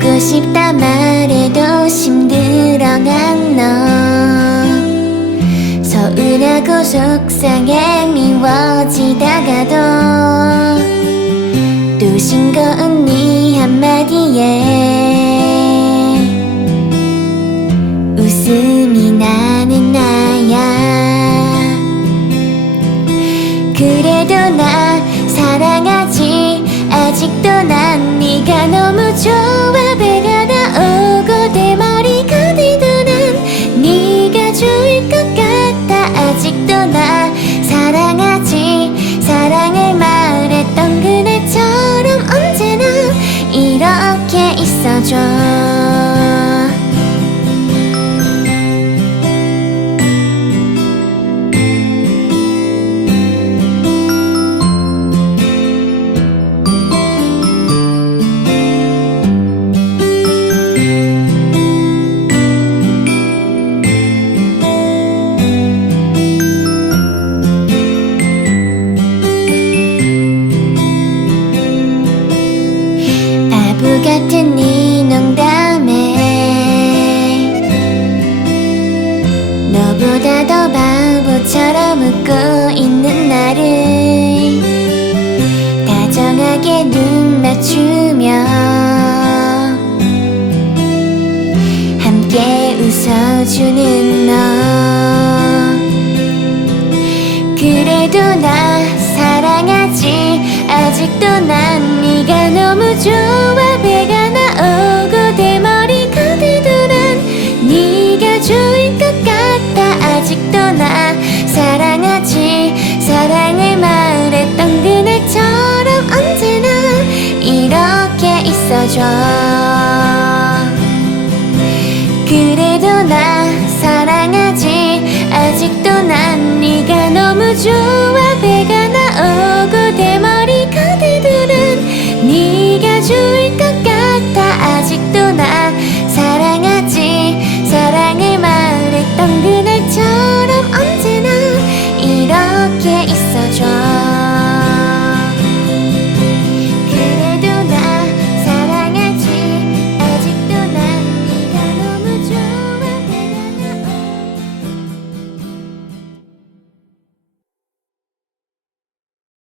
보고 싶다 말해도 힘들어간 너. 서운하고 속상해 미워지다가도 또 싱거운 네 한마디에 웃음이 나는 나야. 그래도 나 사랑하지. 아직도 난 네가 너무 좋아 있어줘 같은 네 농담에 너보다 더 바보처럼 웃고 있는 나를 다정하게 눈 맞추며 함께 웃어주는 너. 그래도 나 사랑하지. 아직도 난 네가 너무 좋아 그래도 나 사랑하지. 아직도 난 네가 너무 좋아